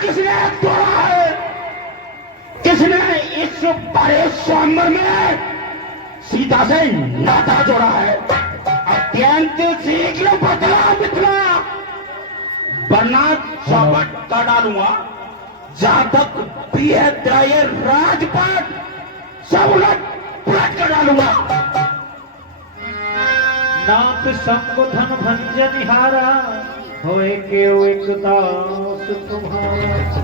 किसने तोड़ा है? किसने इस बड़े स्वयंवर में सीता से नाता जोड़ा है? अत्यंत शीघ्र बदला मिथला, वरना चौपट कर डालूंगा। जहां तक भी है तेरा ये राजपाट, सब उलट पुलट कर डालूंगा। नाथ संग धन भंजनिहारा, होए के एक दास तुम्हारा।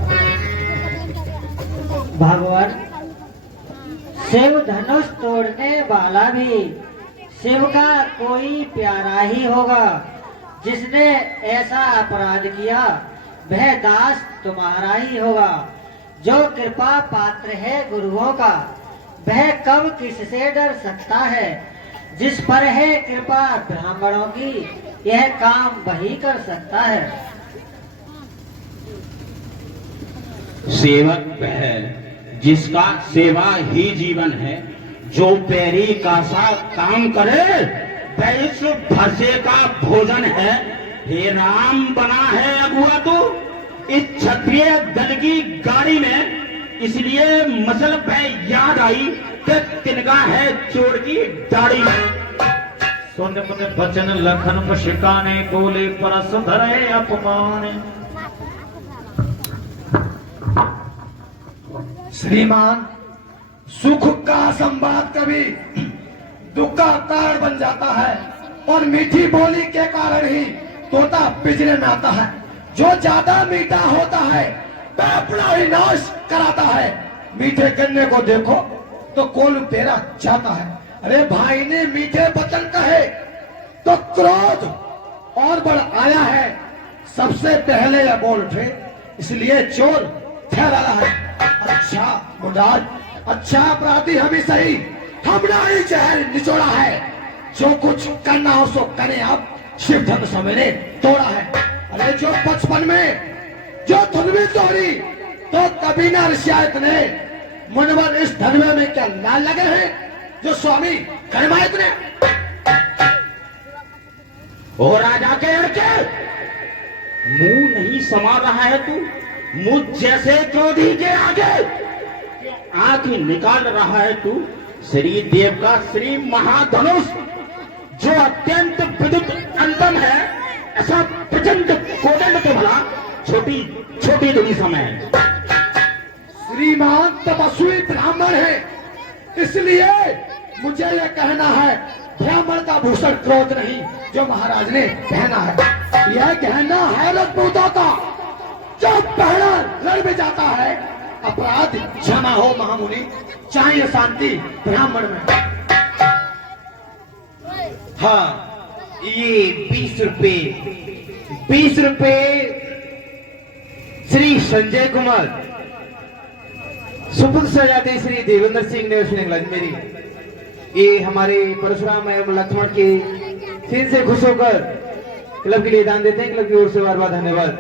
भगवान, शिव धनुष तोड़ने वाला भी शिव का कोई प्यारा ही होगा। जिसने ऐसा अपराध किया वह दास तुम्हारा ही होगा। जो कृपा पात्र है गुरुओं का, वह कब किससे डर सकता है। जिस पर है कृपा ब्राह्मणों की, यह काम वही कर सकता है। सेवक है जिसका सेवा ही जीवन है, जो पैरी का सा काम करे वह इस भरसे का भोजन है। हे राम बना है अगुआ तू इस क्षत्रिय दल की गाड़ी में, इसलिए मसल पे याद आई कि तिनका है चोर की दाढ़ी में। सुन मुझे बचन लखन को शिकाने, बोले परस धरे अपमान। श्रीमान, सुख का संवाद कभी दुख का कारण बन जाता है, और मीठी बोली के कारण ही तोता पिंजरे में आता है। जो ज्यादा मीठा होता है वह अपना ही नाश कराता है। मीठे गन्ने को देखो तो कोल पेरा जाता है। अरे भाई ने मीठे वचन कहे तो क्रोध और बढ़ आया है। सबसे पहले यह बोल उठे, इसलिए चोर ठहरा है। अच्छा मुराद, अच्छा अपराधी हम ही सही, हमने ही जहर निचोड़ा है। जो कुछ करना हो सो करे। अब शिव धनुष मैंने तोड़ा है। अरे जो बचपन में जो धुनवी तोड़ी तो कभी ना ऋषियात ने मुनवर इस धनवे में क्या लाल लगे हैं जो स्वामी कर्मायत ने। ओ राजा के लड़के, मुंह नहीं समा रहा है तू मुझ जैसे क्रोधी के आगे? आंख निकाल रहा है तू श्री देव का श्री महाधनुष, जो अत्यंत विद्युत अंतम है। ऐसा प्रचंड कोदंड के भला छोटी छोटी दूरी समय। श्रीमान तपस्वी ब्राह्मण है, इसलिए मुझे यह कहना है ब्राह्मण का भूषण क्रोध नहीं जो महाराज ने पहना है। यह कहना है रजपूतों का, जो पहला लड़ भी जाता है। अपराध क्षमा हो महामुनि, चाहिए शांति ब्राह्मण में। हाँ, ये 20 रुपए श्री संजय कुमार, सुपुत्र सजाते श्री देवेंद्र सिंह ने उसने मेरी, ये हमारे परशुराम एवं लक्ष्मण के सिर से खुश होकर क्लब के लिए दान देते हैं। क्लब की ओर से बार बार धन्यवाद।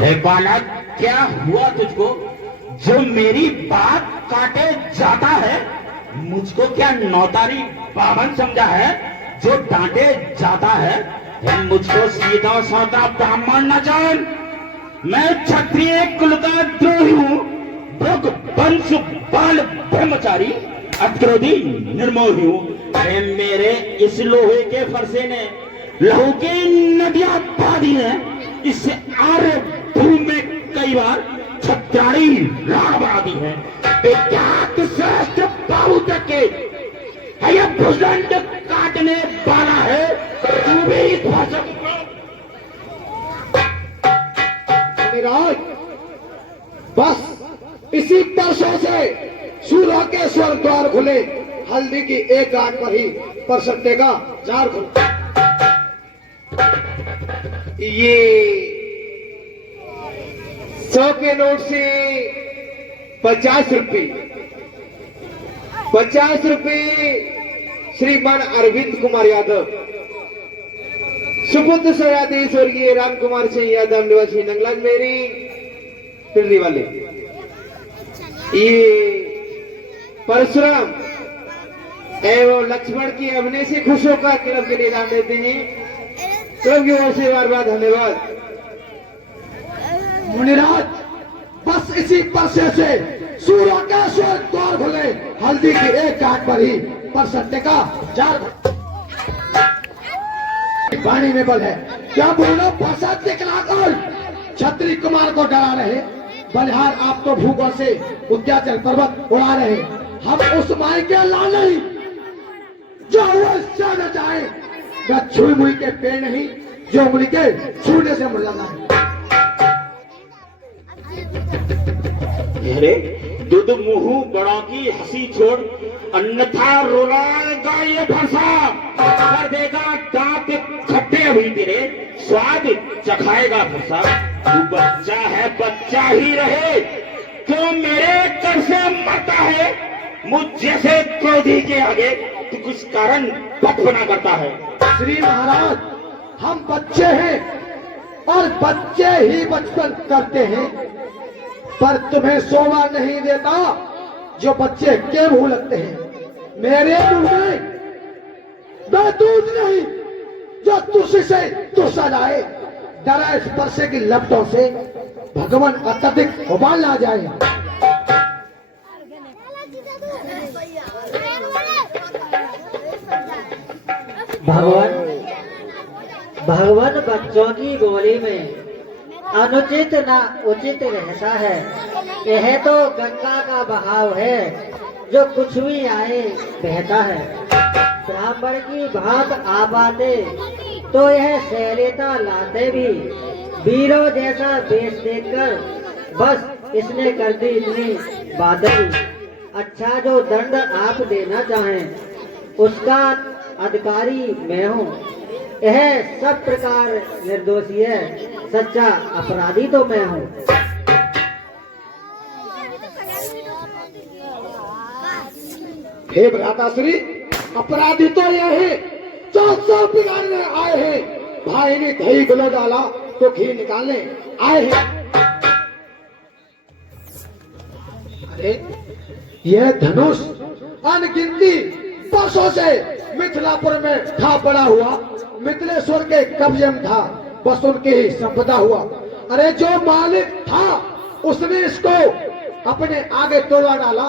हे बालक, क्या हुआ तुझको जो मेरी बात काटे जाता है? मुझको क्या नौतारी बावन समझा है जो डांटे जाता है? मुझको सीधा साधा ब्राह्मण न जान, मैं क्षत्रिय कुल का द्रोही हूँ, भोग वंश बाल ब्रह्मचारी, अक्रोधी निर्मोही हूँ। मेरे इस लोहे के फरसे ने लहू की नदियां बहा दी हैं। इससे आर्य भूमि में कई बार छत्राणी राग बना दी है। विख्यात श्रेष्ठ बाबू तक के है यह भुजंड काटने वाला है। तू भी इस भाषा बस इसी परसों से सूर्य के स्वर द्वार खुले। हल्दी की एक गांठ पर ही परसत्ते का जार खुला। ये 100 के नोट से 50 रुपए श्रीमान अरविंद कुमार यादव, सुपुत्र सयादी स्वर्गीय राम कुमार सिंह यादव निवासी नंगलाज मेरी टिर्री वाले। ये परशुराम एवं लक्ष्मण की अभिनय से खुश होकर क्लब के लिए दान देते हैं। क्लब की ओर से बार बार धन्यवाद। मुनिराज, बस इसी परसे से सूर्य का स्वर्ग द्वार खुले, हल्दी की एक गांठ पर ही पर सत्य का 4 पानी में बल है। क्या बोलो प्रसाद दिखलाकर छत्री कुमार को डरा रहे, बलिहार आप तो भूगोल से उद्याचल पर्वत उड़ा रहे। हम उस माई के लाले जो न चाहे, वह छुई मुई के पेड़ नहीं जो उंगली के छूने से मुलाना है। अरे दूध मुंह बड़ा की हंसी छोड़, अन्यथा रुलाएगा ये फरसा, कर देगा दांत खट्टे अभी तेरे, स्वाद चखाएगा फरसा। तू बच्चा है, बच्चा ही रहे, क्यों मेरे कर से मरता है? मुझ जैसे क्रोधी के आगे तू कुछ कारण बकबना करता है। श्री महाराज, हम बच्चे हैं और बच्चे ही बचपन करते हैं, पर तुम्हें शोभा नहीं देता जो बच्चे के मुंह लगते हैं। मेरे मुंह में वह दूध नहीं जो तुझसे से तुझसा जाए, डरा स्पर्श की लपटों से भगवान अत्यधिक उबाल ना जाए। भगवान बच्चों की बोली में अनुचित ना उचित रहता है। यह तो गंगा का बहाव है जो कुछ भी आए बहता है। ब्राह्मण की भात आ पाते तो यह शैलेता लाते भी, वीरों जैसा वेश देखकर बस इसने कर दी इतनी बादल। अच्छा, जो दंड आप देना चाहें उसका अधिकारी मैं हूँ। यह सब प्रकार निर्दोषी है, सच्चा अपराधी तो मैं हूँ। हे भ्राताश्री, अपराधी तो यह है जो सब बिगाड़ने आए हैं। भाई ने दही गुलो डाला तो घी निकालने आए हैं। अरे यह धनुष अनगिनती वर्षों से मिथिलापुर में था पड़ा हुआ, मिथिलेश्वर के कब्जे में था, बस उनकी ही संपदा हुआ। अरे जो मालिक था उसने इसको अपने आगे तोड़ा डाला।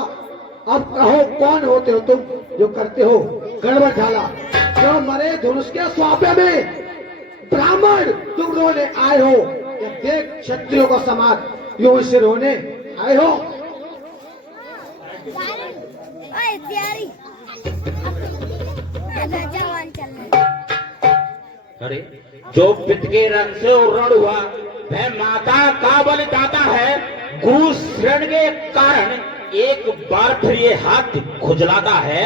अब कहो कौन होते हो तुम जो करते हो गड़बड़ ढाला? जो मरे धनुष के स्वापे में ब्राह्मण तुम रोने आए हो, या देख क्षत्रियों का समाज यूं सिर होने आए हो? अरे जो पित्त के रंग से उर्रण हुआ वह माता का बल दाता है। गुरु शरण के कारण एक बार फिर ये हाथ खुजलाता है।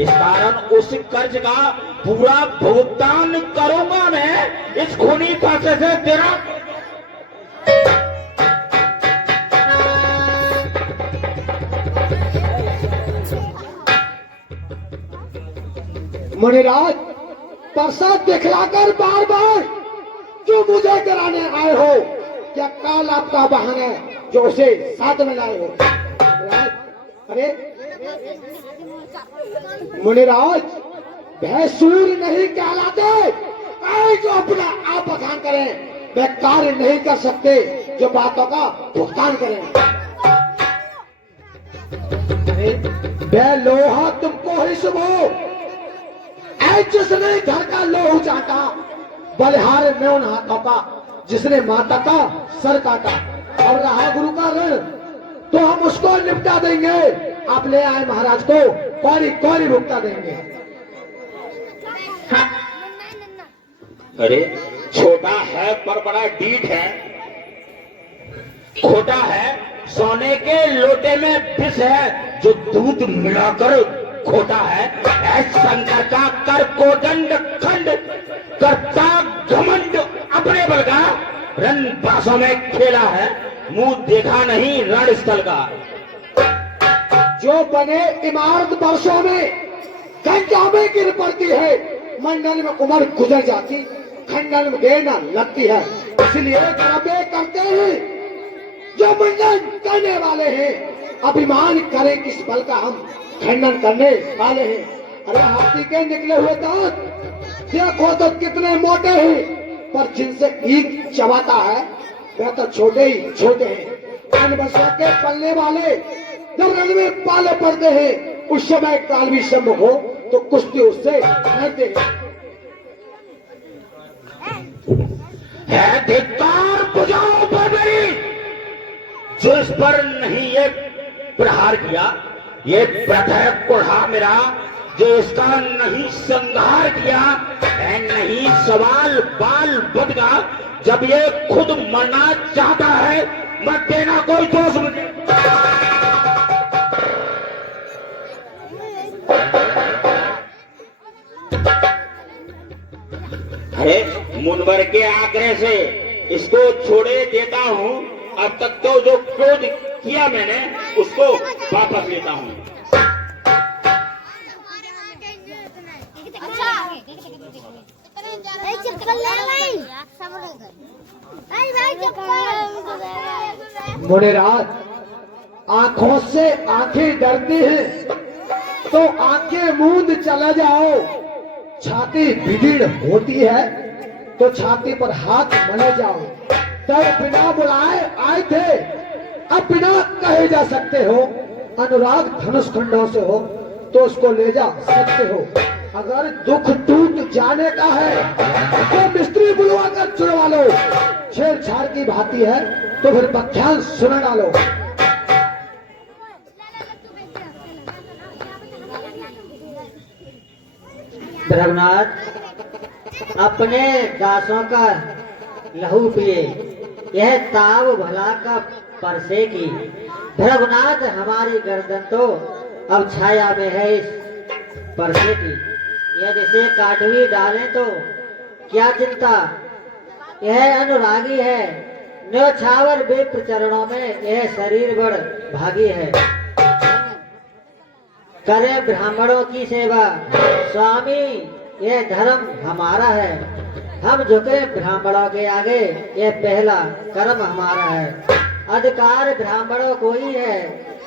इस कारण उस कर्ज का पूरा भुगतान करूंगा मैं इस खूनी पैसे से तेरा। मुनिराज, प्रसाद दिखलाकर बार बार जो मुझे कराने आए हो, क्या काल आपका बहाना है जो उसे साथ में लाए हो? अरे मुनिराज, वह सूर्य नहीं कहलाते जो अपना आप बखान करें, वह कार्य नहीं कर सकते जो बातों का भुगतान करें। वह लोहा तुमको ही सुबह जिसने घर का लोहू चाटा, बलिहार में उन हाथों का जिसने माता का सर काटा। और रहा गुरु का ऋण तो हम उसको निपटा देंगे। आप ले आए महाराज को कौरी कौरी भुगता देंगे। अरे छोटा है पर बड़ा डीठ है, खोटा है सोने के लोटे में विष है जो दूध मिलाकर खोटा है। शंकर का कर कोदंड खंड करता घमंड अपने बल का रन बासों में खेला है, मुंह देखा नहीं रण स्थल का। जो बने इमारत वर्षों में घंटा में गिर पड़ती है, मंडल में उम्र गुजर जाती, खंडन में देर न लगती है। इसलिए गरबे करते हैं जो मंडन करने वाले हैं। अभिमान करें किस बल का हम खंडन करने वाले हैं। अरे हाथी के निकले हुए दांत देखो तो कितने मोटे हैं, पर जिनसे ईंट चबाता है वह तो छोटे ही छोटे हैं। अनबसों के पलने वाले जब रण में पाले पड़ते हैं, उस समय कालवी शंभ हो तो कुश्ती उससे लड़ते हैं। है धिक्कार बुझाओ पर मेरी, जो इस पर नहीं ये प्रहार किया, ये प्रथय कुढ़ा मेरा, जो इसका नहीं संहार किया है, नहीं सवाल बाल बदगा, जब ये खुद मरना चाहता है मत देना कोई दोष मुझे। अरे मुनवर के आग्रह से इसको छोड़े देता हूँ। अब तक तो जो क्रोध किया मैंने उसको वापस लेता हूँ। मुनिराज, आंखों से आंखें डरती हैं तो आंखें मूंद चला जाओ। छाती विदीर्ण होती है तो छाती पर हाथ मले जाओ। तब बिना बुलाए आए थे, अब बिना कहे जा सकते हो। अनुराग धनुष खंडों से हो तो उसको ले जा सकते हो। अगर दुख टूट जाने का है तो मिस्त्री बुलवा कर छुड़वा लो। छेड़छाड़ की भांति है तो फिर व्याख्यान सुना डालो। रघुनाथ, अपने दासों का लहू पिए, यह ताव भला का परसे की। रघुनाथ, हमारी गर्दन तो अब छाया में है इस परसे की। यदि इसे काटवी डालें तो क्या चिंता, यह अनुरागी है। न्योछावर विप्र चरणों में यह शरीर बड़ भागी है। करे ब्राह्मणों की सेवा स्वामी, यह धर्म हमारा है। हम झुके ब्राह्मणों के आगे, यह पहला कर्म हमारा है। अधिकार ब्राह्मणों को ही है,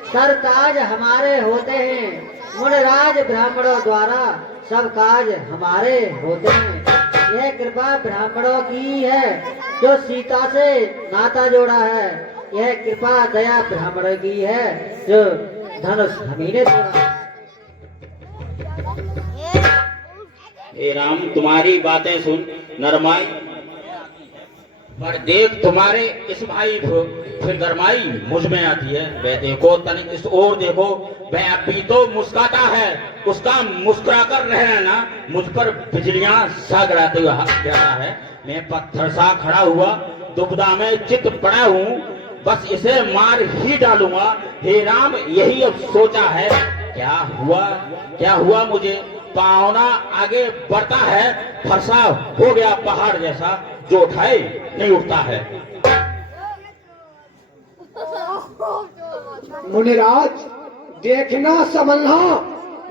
सरताज हमारे होते हैं। मुनिराज ब्राह्मणों द्वारा सब काज हमारे होते हैं। यह कृपा ब्राह्मणों की है जो सीता से नाता जोड़ा है। यह कृपा दया ब्राह्मणों की है जो धनुष हमी ने तोड़ा। हे राम, तुम्हारी बातें सुन नरमाई, पर देख तुम्हारे इस भाई फिर गरमाई मुझ में आती है। वह देखो तनिक इस ओर देखो, वह अभी तो मुस्काता है। उसका मुस्कुरा कर रहना मुझ पर बिजलियां सा गिराते हुए गिरता है। मैं पत्थर सा खड़ा हुआ दुविधा में चित पड़ा हूँ, बस इसे मार ही डालूंगा। हे राम, यही अब सोचा है। क्या हुआ मुझे, पावना आगे बढ़ता है, फरसा हो गया पहाड़ जैसा, जो उठाए नहीं उठता है। मुनिराज, देखना संभलना,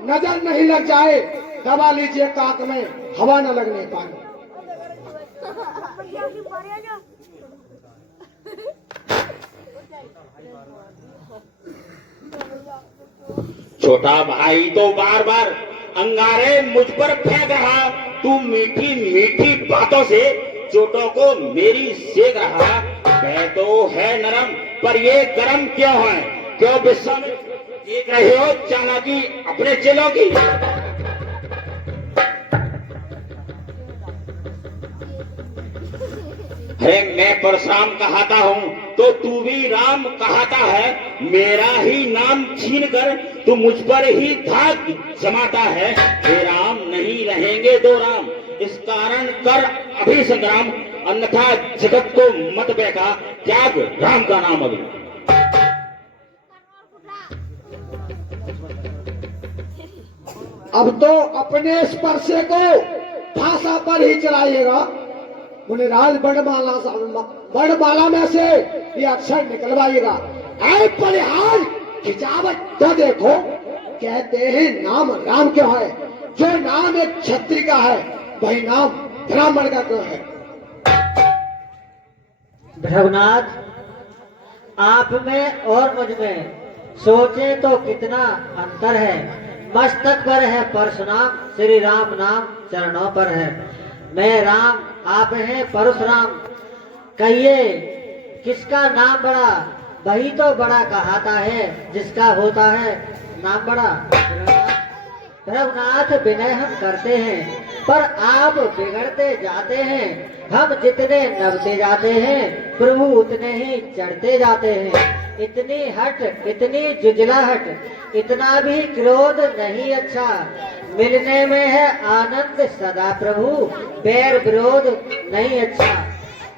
नजर नहीं लग जाए। दबा लीजिए काक में, हवा न लगने पाए। छोटा भाई तो बार बार अंगारे मुझ पर फेंक रहा। तू मीठी मीठी बातों से चोटों को मेरी सेक रहा। वह तो है नरम, पर ये गरम क्यों है? क्यों विश्व में देख रहे हो चालाकी अपने चेलों की? अरे मैं परशुराम कहाता हूँ तो तू भी राम कहाता है। मेरा ही नाम छीन कर तू मुझ पर ही धाक जमाता है। हे राम, नहीं रहेंगे दो राम, इस कारण कर अभी संग्राम, अन्यथा जगत को मत बेका, त्याग राम का नाम अभी। अब तो अपने स्पर्शे को भाषा पर ही चलाइएगा। मुनिराज, बड़माला में से ये अक्षर निकलवाइएगा। ऐ परिहार खिंचावट तो देखो, कहते हैं नाम राम क्यों है? जो नाम एक क्षत्रिय का है वही नाम ब्राह्मण का क्यों है? रघुनाथ, आप में और मुझ में सोचे तो कितना अंतर है। मस्तक पर है परशुराम, श्री राम नाम चरणों पर है। मैं राम, आप हैं परशुराम, कहिए किसका नाम बड़ा? वही तो बड़ा कहाता है जिसका होता है नाम बड़ा। प्रभुनाथ विनय हम करते हैं, पर आप बिगड़ते जाते हैं। हम जितने नबते जाते हैं, प्रभु उतने ही चढ़ते जाते हैं। इतनी हट, इतनी जुजलाहट, इतना भी क्रोध नहीं अच्छा। मिलने में है आनंद सदा प्रभु, बैर विरोध नहीं अच्छा।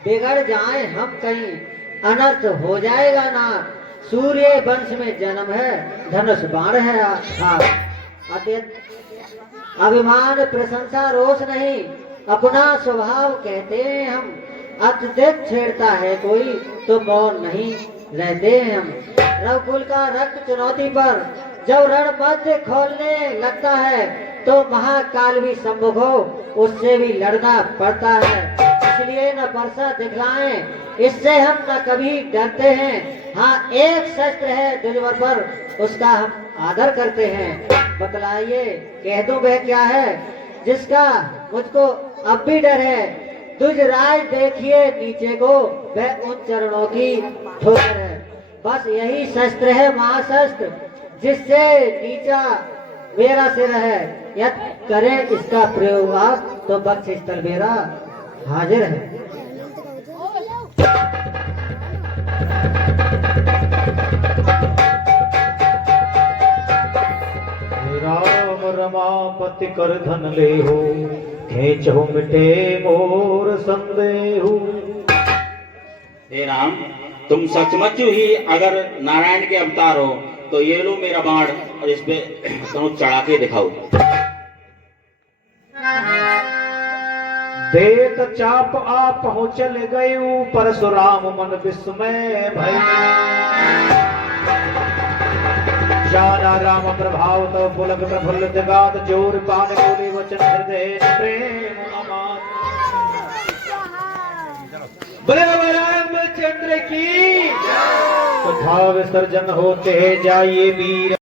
बिगड़ जाए हम कहीं, अनर्थ हो जाएगा ना। सूर्य वंश में जन्म है, धनुष बाण है अत्यंत अभिमान प्रशंसा रोष नहीं, अपना स्वभाव कहते हैं हम। अत्यधिक छेड़ता है कोई तो मौन नहीं रहते हैं हम। रघुकुल का रक्त चुनौती पर जब रण मध्य खोलने लगता है, तो महाकाल भी सम्मुख हो उससे भी लड़ना पड़ता है। इसलिए न परसा दिखलाएं, इससे हम न कभी डरते हैं। हाँ, एक शस्त्र है दुर्जय पर, उसका हम आदर करते हैं। बतलाइए, कह दूं वह क्या है जिसका मुझको अब भी डर है? दुजराज देखिए नीचे को, वह उन चरणों की ठोकर है। बस यही शस्त्र है महाशस्त्र, जिससे नीचा मेरा सिर है। यदि करे इसका प्रयोग आप, तो बख्श स्थल मेरा हाजिर है। राम रमापति कर धन ले हो, खेचो मिटे मोर संदेहु। हे राम, तुम सचमुच ही अगर नारायण के अवतार हो, तो ये लो मेरा बाण और इस पे तुम चढ़ा के दिखाओ। देत चाप आप पहुँचल गए, परशुराम मन विस्मय भय। जाना राम प्रभाव तो पुलक प्रफुल्लित गात, जोर पान बोले वचन हृदय प्रेम अमान। बोले बाबा रामचंद्र की। तथा विसर्जन होते जाइए वीर।